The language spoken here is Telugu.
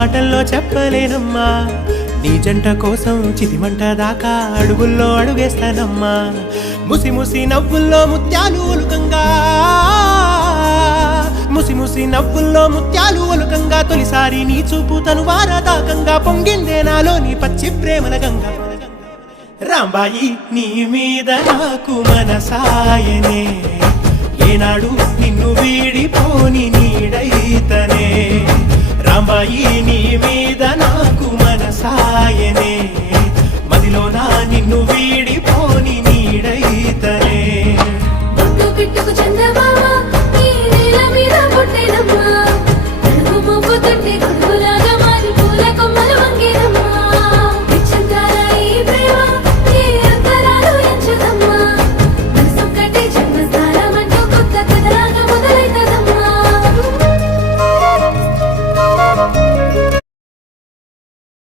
మాటల్లో చెప్పలేనమ్మా నీ జంట కోసం చితిమంట దాకా అడుగుల్లో అడుగేస్తానమ్మా ముసి ముసి నవ్వుల్లో ముత్యాలు ఒలుకంగా ముసి ముసి నవ్వుల్లో ముత్యాలు ఒలుకంగా తొలిసారి నీ చూపు తను వారదాకంగా పొంగిందే నాలో నీ పచ్చి ప్రేమల గంగా రాంబాయి నీ మీద నాకు మనసాయనే ఏనాడు నిన్ను వీడిపోని నీడైతనే రాంబాయి నీ మీద నాకు మనసాయనే మదిలో నా నిన్ను వీడి